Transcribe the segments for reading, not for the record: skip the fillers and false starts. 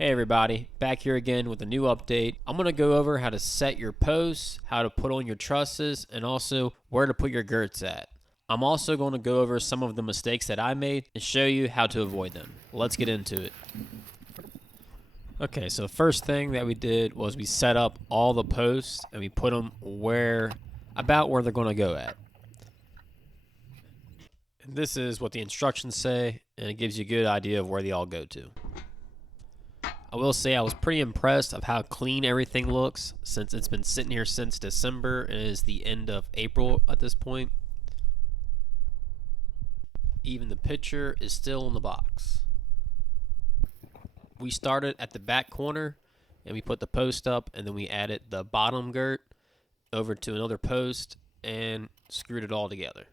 Hey everybody, back here again with a new update. I'm going to go over how to set your posts, how to put on your trusses, and also where to put your girts at. I'm also going to go over some of the mistakes that I made and show you how to avoid them. Let's get into it. Okay, so first thing that we did was we set up all the posts and we put them about where they're going to go at. And this is what the instructions say, and it gives you a good idea of where they all go to. I will say I was pretty impressed of how clean everything looks since it's been sitting here since December and it is the end of April at this point. Even the picture is still in the box. We started at the back corner and we put the post up, and then we added the bottom girt over to another post and screwed it all together.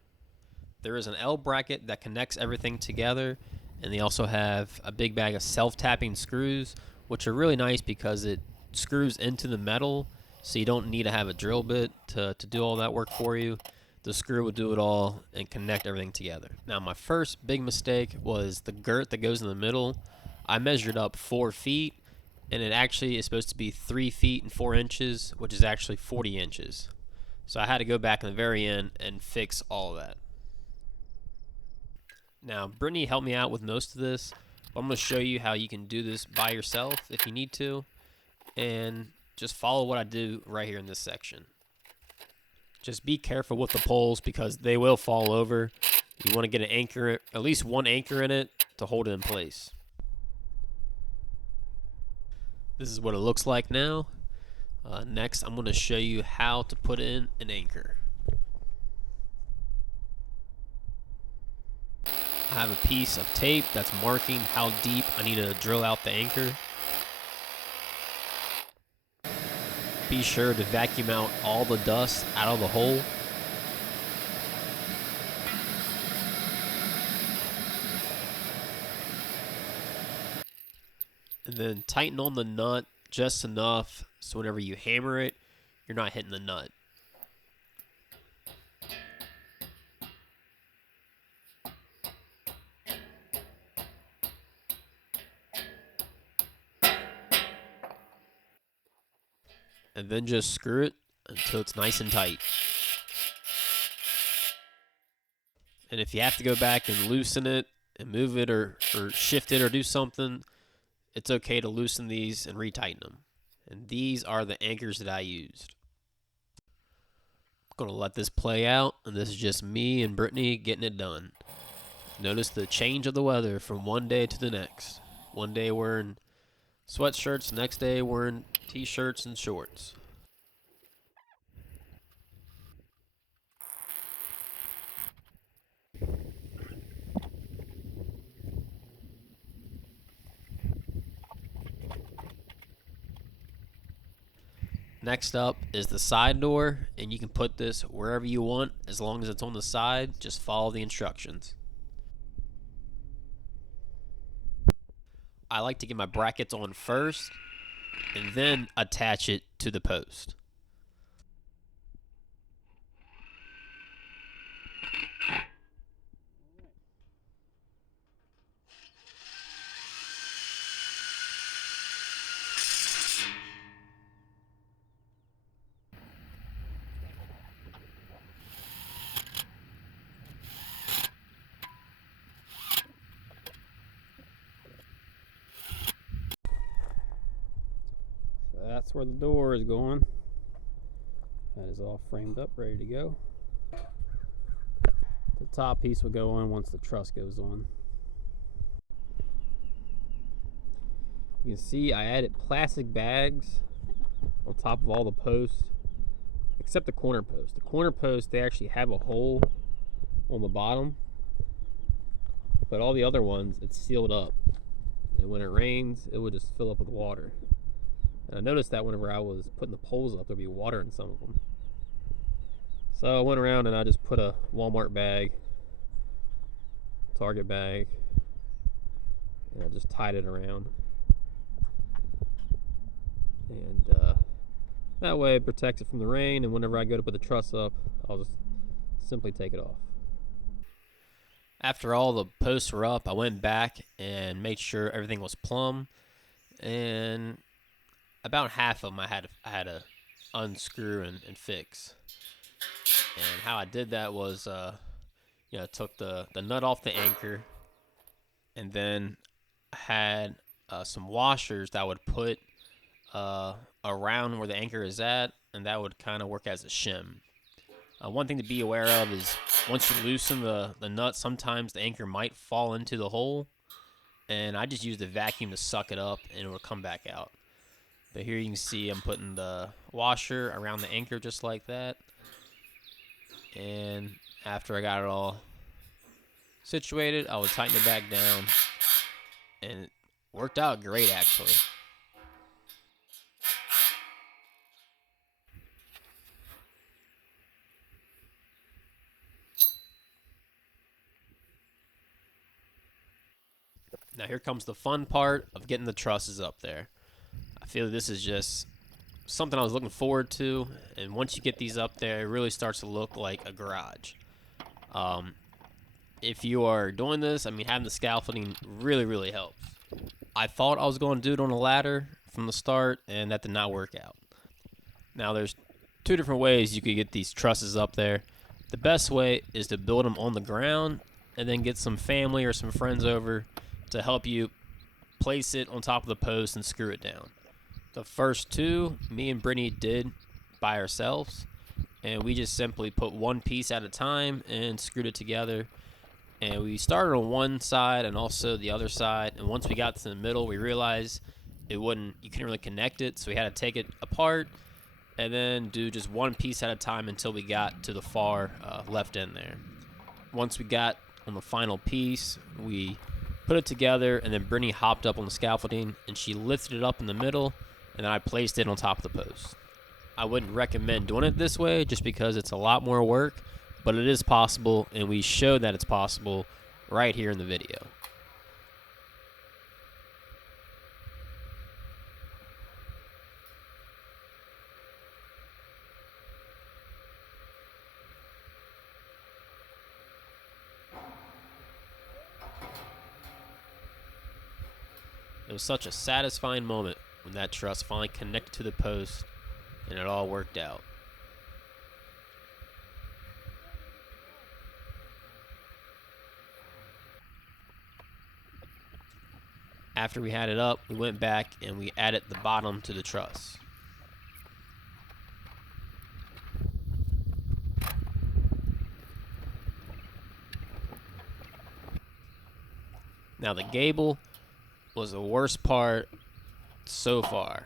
There is an L bracket that connects everything together, and they also have a big bag of self-tapping screws, which are really nice because it screws into the metal, so you don't need to have a drill bit to do all that work for you. The screw will do it all and connect everything together. Now, my first big mistake was the girt that goes in the middle. I measured up 4 feet, and it actually is supposed to be 3 feet and 4 inches, which is actually 40 inches. So I had to go back in the very end and fix all of that. Now, Brittany helped me out with most of this, but I'm going to show you how you can do this by yourself if you need to, and just follow what I do right here in this section. Just be careful with the poles because they will fall over. You want to get an anchor, at least one anchor in it to hold it in place. This is what it looks like now. Next, I'm going to show you how to put in an anchor. I have a piece of tape that's marking how deep I need to drill out the anchor. Be sure to vacuum out all the dust out of the hole. And then tighten on the nut just enough so whenever you hammer it, you're not hitting the nut. And then just screw it until it's nice and tight. And if you have to go back and loosen it and move it or shift it or do something, it's okay to loosen these and retighten them. And these are the anchors that I used. I'm going to let this play out, and this is just me and Brittany getting it done. Notice the change of the weather from one day to the next. One day we're in sweatshirts, the next day we're in t-shirts and shorts. Next up is the side door, and you can put this wherever you want as long as it's on the side. Just follow the instructions. I like to get my brackets on first and then attach it to the post. So that's where the door is going. That is all framed up, ready to go. The top piece will go on once the truss goes on. You can see I added plastic bags on top of all the posts, except the corner post. The corner post, they actually have a hole on the bottom, but all the other ones, it's sealed up. And when it rains, it would just fill up with water. And I noticed that whenever I was putting the poles up, there'd be water in some of them. So I went around and I just put a Walmart bag, Target bag, and I just tied it around. And that way it protects it from the rain, and whenever I go to put the truss up, I'll just simply take it off. After all the posts were up, I went back and made sure everything was plumb. and about half of them I had to unscrew and fix. And how I did that was, took the nut off the anchor, and then had some washers that I would put around where the anchor is at, and that would kind of work as a shim. One thing to be aware of is once you loosen the nut, sometimes the anchor might fall into the hole, and I just use the vacuum to suck it up, and it will come back out. But here you can see I'm putting the washer around the anchor just like that. And after I got it all situated, I would tighten it back down, and it worked out great actually. Now here comes the fun part of getting the trusses up there. I feel this is just something I was looking forward to, and once you get these up there, it really starts to look like a garage. If you are doing this, I mean, having the scaffolding really, really helps. I thought I was going to do it on a ladder from the start, and that did not work out. Now, there's two different ways you could get these trusses up there. The best way is to build them on the ground, and then get some family or some friends over to help you place it on top of the post and screw it down. The first two, me and Brittany did by ourselves, and we just simply put one piece at a time and screwed it together. And we started on one side and also the other side, and once we got to the middle, we realized you couldn't really connect it, so we had to take it apart and then do just one piece at a time until we got to the far left end there. Once we got on the final piece, we put it together, and then Brittany hopped up on the scaffolding, and she lifted it up in the middle, and then I placed it on top of the post. I wouldn't recommend doing it this way just because it's a lot more work, but it is possible, and we showed that it's possible right here in the video. It was such a satisfying moment when that truss finally connected to the post and it all worked out. After we had it up, we went back and we added the bottom to the truss. Now the gable was the worst part so far.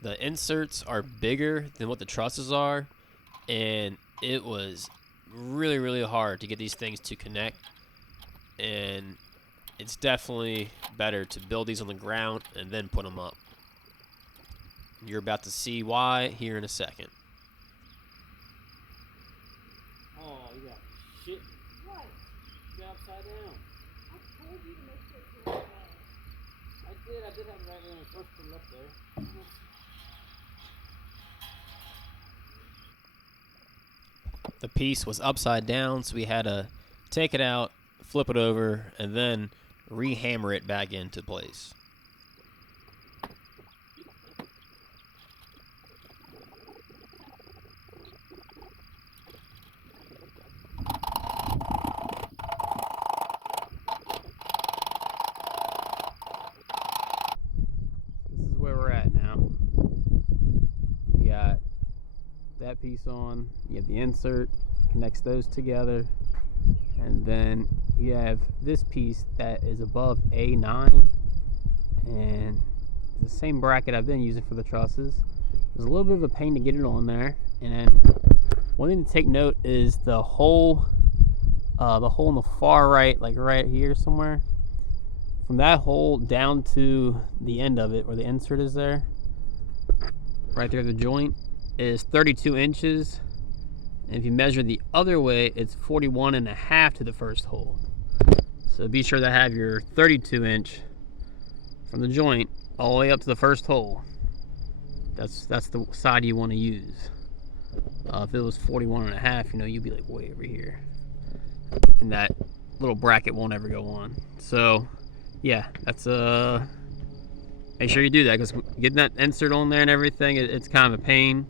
The inserts are bigger than what the trusses are, and it was really, really hard to get these things to connect. And it's definitely better to build these on the ground and then put them up. You're about to see why here in a second. Oh, you got shit. What? You got upside down. I told you to make sure it's right. I did have it right when I first put it up there. The piece was upside down, so we had to take it out, flip it over, and then re-hammer it back into place. This is where we're at now. We got that piece on, you have the insert, connects those together, and then you have this piece that is above A9, and it's the same bracket I've been using for the trusses. It was a little bit of a pain to get it on there, and then one thing to take note is the hole in the far right, like right here somewhere, from that hole down to the end of it where the insert is there, right there, the joint is 32 inches. And if you measure the other way, it's 41.5 to the first hole. So be sure to have your 32 inch from the joint all the way up to the first hole. That's the side you want to use. If it was 41.5, you'd be like way over here, and that little bracket won't ever go on. So yeah, that's Make sure you do that, because getting that insert on there and everything, it's kind of a pain.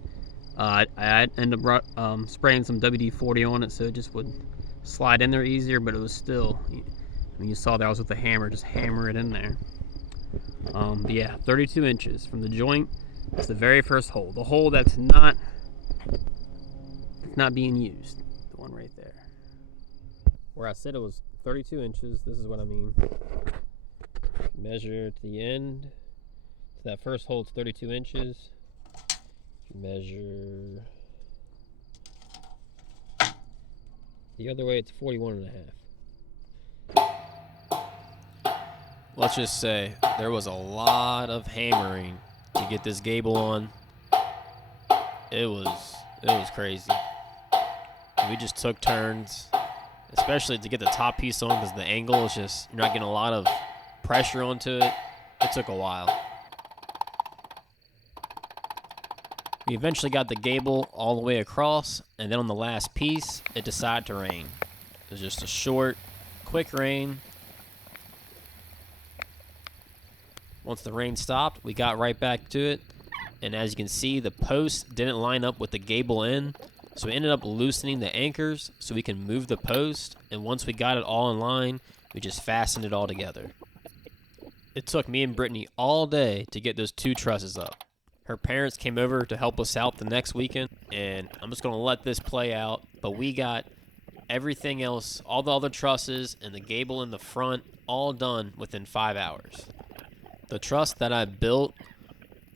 I ended up spraying some WD-40 on it so it just would slide in there easier, but it was still, I mean, you saw that I was with the hammer, just hammer it in there. But yeah, 32 inches from the joint. It's the very first hole, the hole that's not being used, the one right there. Where I said it was 32 inches, this is what I mean. Measure to the end. So that first hole, it's 32 inches. Measure the other way, it's 41 and a half. Let's just say there was a lot of hammering to get this gable on. It was crazy. We just took turns, especially to get the top piece on, because the angle is just, you're not getting a lot of pressure onto it. It took a while. We eventually got the gable all the way across, and then on the last piece, it decided to rain. It was just a short, quick rain. Once the rain stopped, we got right back to it, and as you can see, the post didn't line up with the gable end, so we ended up loosening the anchors so we can move the post, and once we got it all in line, we just fastened it all together. It took me and Brittany all day to get those 2 trusses up. Her parents came over to help us out the next weekend, and I'm just going to let this play out, but we got everything else, all the other trusses and the gable in the front, all done within 5 hours. The truss that I built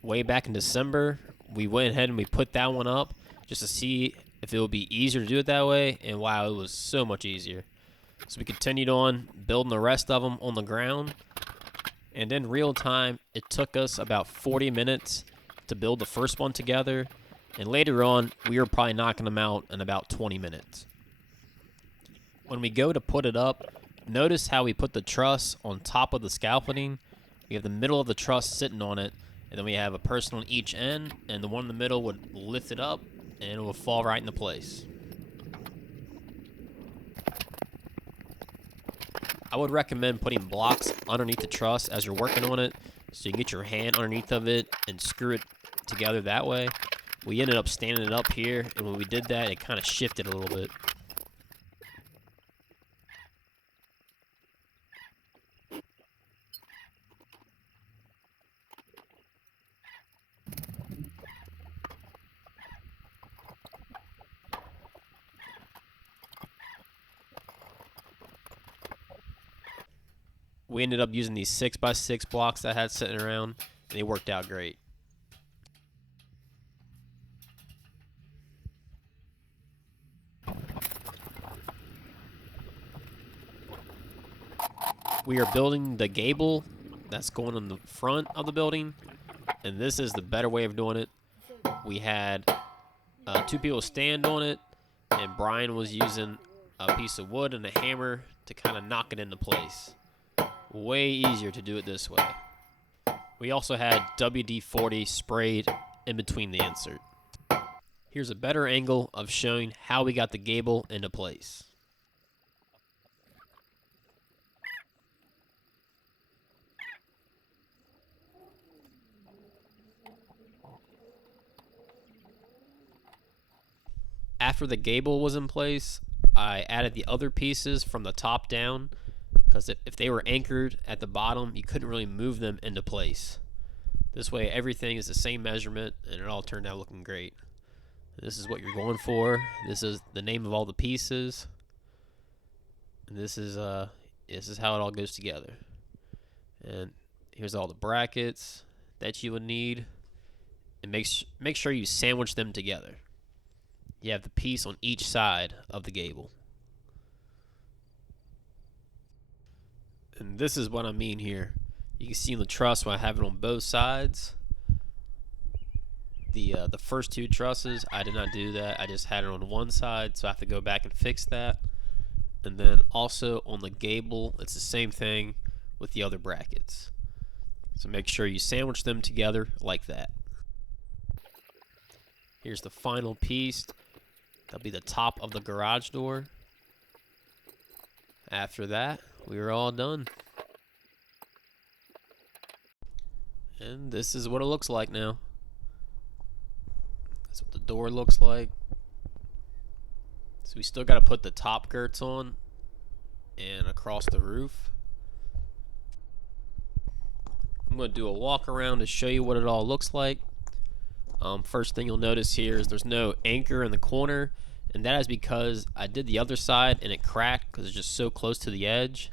way back in December, we went ahead and we put that one up just to see if it would be easier to do it that way, and wow, it was so much easier. So we continued on building the rest of them on the ground, and in real time, it took us about 40 minutes to build the first one together, and later on, we were probably knocking them out in about 20 minutes. When we go to put it up, notice how we put the truss on top of the scaffolding. We have the middle of the truss sitting on it, and then we have a person on each end, and the one in the middle would lift it up, and it will fall right into place. I would recommend putting blocks underneath the truss as you're working on it, so you can get your hand underneath of it and screw it together that way. We ended up standing it up here, and when we did that, it kind of shifted a little bit. We ended up using these 6x6 blocks that I had sitting around, and they worked out great. We are building the gable that's going on the front of the building, and this is the better way of doing it. We had 2 people stand on it, and Brian was using a piece of wood and a hammer to kind of knock it into place. Way easier to do it this way. We also had WD-40 sprayed in between the insert. Here's a better angle of showing how we got the gable into place. After the gable was in place, I added the other pieces from the top down, because if they were anchored at the bottom, you couldn't really move them into place. This way, everything is the same measurement, and it all turned out looking great. This is what you're going for. This is the name of all the pieces. And this is how it all goes together. And here's all the brackets that you would need. And make sure you sandwich them together. You have the piece on each side of the gable. And this is what I mean here. You can see in the truss when I have it on both sides. The first 2 trusses, I did not do that. I just had it on one side, so I have to go back and fix that. And then also on the gable, it's the same thing with the other brackets. So make sure you sandwich them together like that. Here's the final piece. That'll be the top of the garage door. After that, we were all done. And this is what it looks like now. That's what the door looks like. So we still got to put the top girts on and across the roof. I'm going to do a walk around to show you what it all looks like. First thing you'll notice here is there's no anchor in the corner, and that is because I did the other side and it cracked because it's just so close to the edge.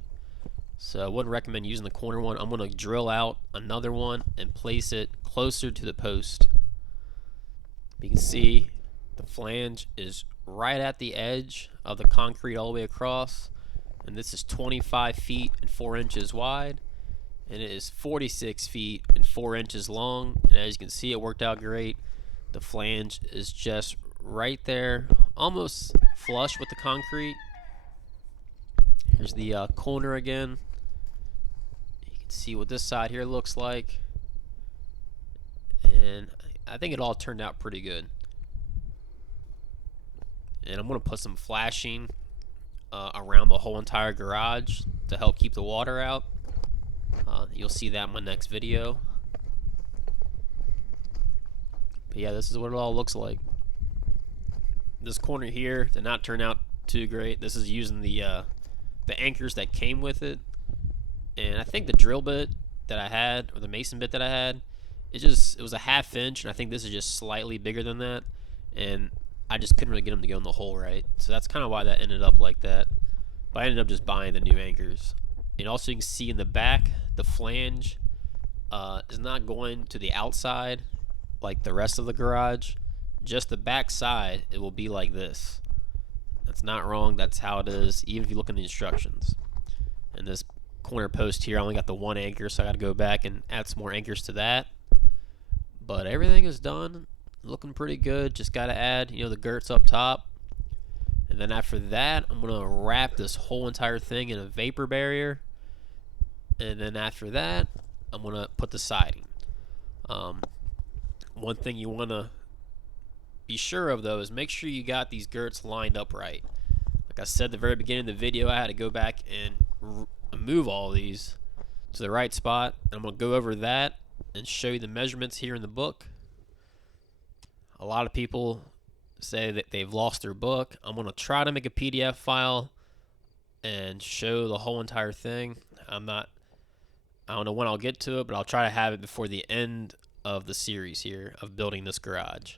So I wouldn't recommend using the corner one. I'm going to drill out another one and place it closer to the post. You can see the flange is right at the edge of the concrete all the way across, and this is 25 feet and 4 inches wide, and it is 46 feet and 4 inches long. And as you can see, it worked out great. The flange is just right there, almost flush with the concrete. Here's the corner again. You can see what this side here looks like, and I think it all turned out pretty good. And I'm going to put some flashing around the whole entire garage to help keep the water out. You'll see that in my next video. But yeah, this is what it all looks like. This corner here did not turn out too great. This is using the anchors that came with it, and I think the drill bit that I had, or the mason bit that I had, it was a 1/2 inch, and I think this is just slightly bigger than that, and I just couldn't really get them to go in the hole right. So that's kind of why that ended up like that. But I ended up just buying the new anchors. And also you can see in the back, the flange is not going to the outside like the rest of the garage. Just the back side, it will be like this. That's not wrong. That's how it is, even if you look in the instructions. And this corner post here, I only got the one anchor, so I got to go back and add some more anchors to that. But everything is done, looking pretty good. Just got to add, the girts up top. And then after that, I'm going to wrap this whole entire thing in a vapor barrier. And then after that, I'm going to put the siding. One thing you want to be sure of, though, is make sure you got these girts lined up right. Like I said at the very beginning of the video, I had to go back and move all these to the right spot. I'm going to go over that and show you the measurements here in the book. A lot of people say that they've lost their book. I'm going to try to make a PDF file and show the whole entire thing. I don't know when I'll get to it, but I'll try to have it before the end of the series here of building this garage.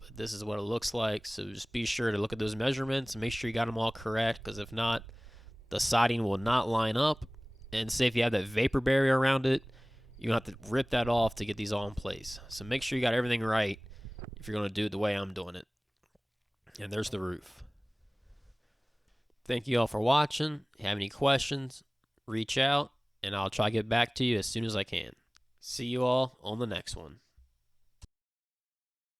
But this is what it looks like, so just be sure to look at those measurements and make sure you got them all correct, because if not, the siding will not line up. And say if you have that vapor barrier around it, you're going to have to rip that off to get these all in place. So make sure you got everything right if you're going to do it the way I'm doing it. And there's the roof. Thank you all for watching. If you have any questions, reach out, and I'll try to get back to you as soon as I can. See you all on the next one.